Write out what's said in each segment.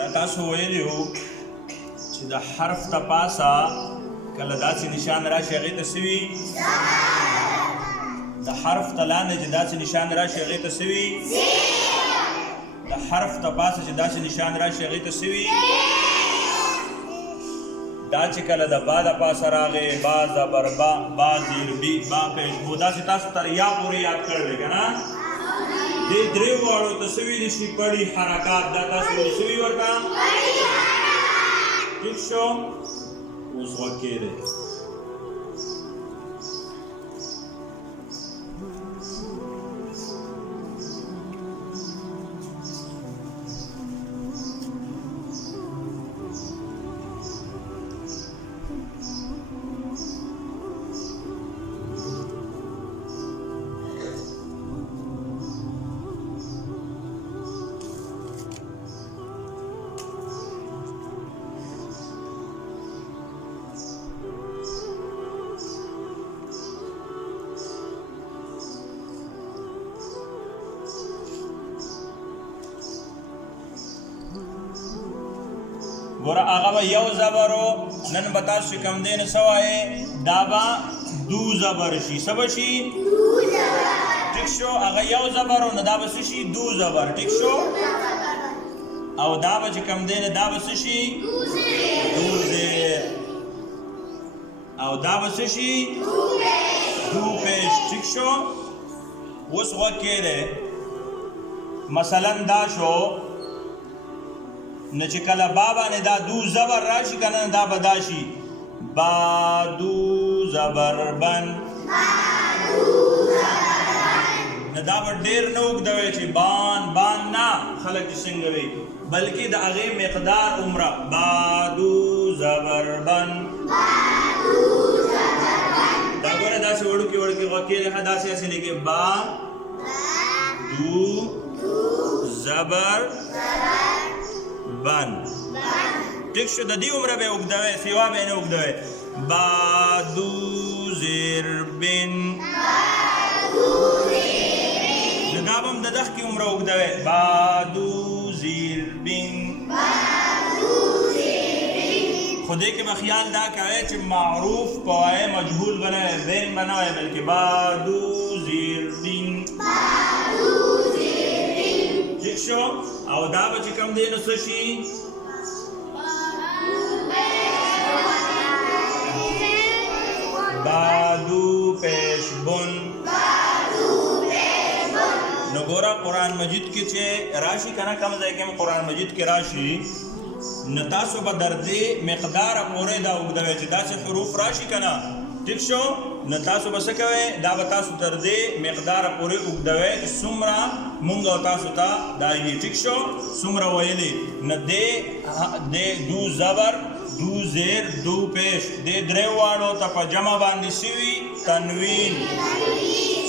دا تاسو ویلی وو چې د حرف ته پاسه کله داسې نشان راشي هغې ته څه وي د حرف ته لاندې چې داسې نشان راشي هغې ته څه وي د حرف ته پاسه چې داسې نشان راشي هغې ته څه وي دا چې کله د با د پاسه راغی با زبر با با زیر بی با پیش بو داسې تاسو تر یا پورې یاد کړی که نه دې درې واړو ته څه ویلی شي پړي حرکات دا تاسو ولې څه وي ورته ټیک شو اوس غوږ کېدی ګوره هغه به یو زبرو نن به تاسو کم دی نه څه وایې دا به دو زبر شي څه به شي ټیک شو هغه یو زبر نو دا به څه شي دو زبر ټیک شو او دا به چې کم دی نه دا به څه شي دو زیر او دا به څه شي دو پیش ټیک شو اوس غوږ کېدی مثلا دا شو نو چې کله با باندې دا دو زبر راشي که نه دا به دا شي با دو زبر بن نو دا به ډېر نه اوږدوي چې بان بان نه خلک چې څنګه وي بلکې د هغې مقدار عمره با دو زبر بن دا ګوره داسې وړوکې وړوکې غوږ کېږي ښه داسې هسې لیکې با دو زبر بن ټیک شو د دې عمره به یې اوږدوی سیوا به یې نه اوږدوی با دو زیر بن نو دا به هم د دښکې عمره اوږدوی با دو زیر بن خو دې کې به خیال دا کوئ چې معروف په وایه مجهول به نه وی ذهن به نه وی بلکې با دو زیر بن ٹھیک شو او دا به چې کوم دی نو څه شي بادو پیش بن نو ګوره قرآن مجید کې چې راشي که نه کم ځای کې هم قرآن مجید کې راشي نو تاسو به در دې مقداره پورې دا اوږدوئ چې داسې حروف راشي که نه ټیک شو نو تاسو به څه کوئ دا به تاسو تر دې مقداره پورې اوږدوئ چې څومره مونږ او تاسو ته دا وي ټیک شو څومره ویلي نو دې دو زبر دو زیر دو پیش دې درې واړو ته په جمع باندې سوي تنوین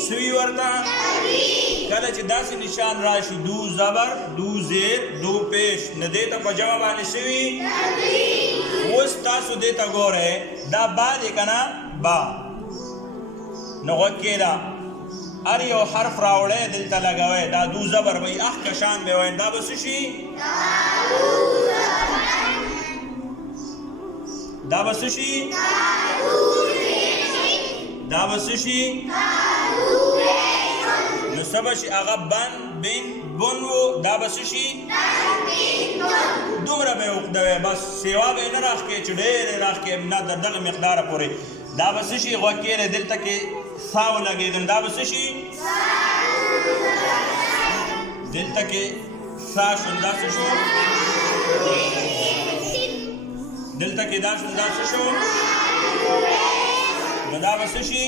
سوي ورته کله چې داسې نشان راشي دو زبر دو زیر دو پیش نو دې ته په جمع باندې سوي اوس تاسو دې ته ګورئ دا با دی که نه با نو غوږ کېده هر یو حرف راوړی دلته لګوئ دا دو زبر به یې اخ کشان به وایي دا به څه شي دا به څه شي دا به څه شي نو څه به شي هغه بن بن بن و دا به څه شي دومره به یې اوږدوئ بس سیوا به یې نه راښکې چې ډېر یې راښکې نه تر دغه مقداره پورې دا به څه شي غوږ کېږدی دلته کې سا ولګېږم دا به څه شي دلته کې سا شول دا څه شو دلته کې دا شول دا څه شو نو دا به څه شي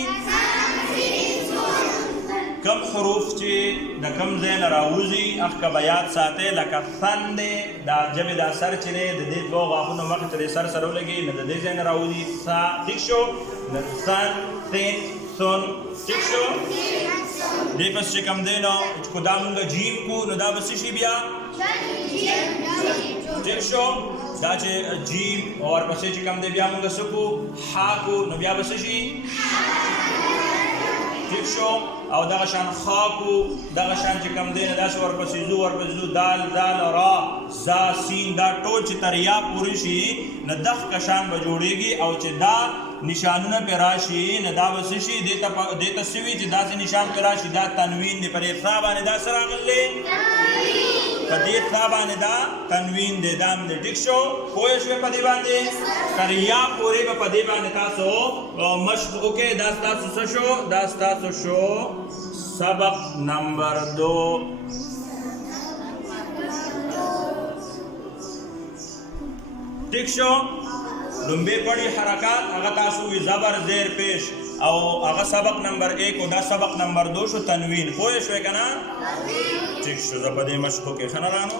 کم حروف چې د کم ځای نه راوځي هغه به یاد ساتئ لکه ثن دی دا ژبې دا سر چې دی د دې دوه غاښونو مخې ته د سر سره ولګي نو د دې ځای نه راوځي سا ټیک شو نو ثن ثن ثن ټیک شو دې پس چې کم دی نو چې دا مونږ جیم کو نو دا به څه شي بیا ټیک شو دا چې جیم ورپسې چې کم دی بیا مونږ څه کو ها کو نو بیا به څه شي ٹھیک شو او دغه شان خاکو دغه شان چې کم دی نه داسې ورپسې ځو دال ذال را زا سین دا ټول چې تر یا پورې شي نه دغ کشان به جوړېږي او چې دا نشانونه پې راشي نه دا به څه شي دې ته څه وي چې داسې نشان پې راشي دا تنوین دی په دې ښا باندې دا څه راغلی په دې ښا باندې دا تنوین دی دا هم دی ټیک شو پوه شوې په دې باندې تر یا پورې به په دې باندې تاسو مشق وکړئ دا ستاسو څه شو دا ستاسو شو سبق نمبر 2 ٹھیک شو لومبی پڑی حرکات هغه تاسو وی زبر زیر پیش او هغه سبق نمبر 1 او دا سبق نمبر 2 شو تنوین پوه شوې کنه ٹھیک شو زه په دې مشقو کې ښه نه رانو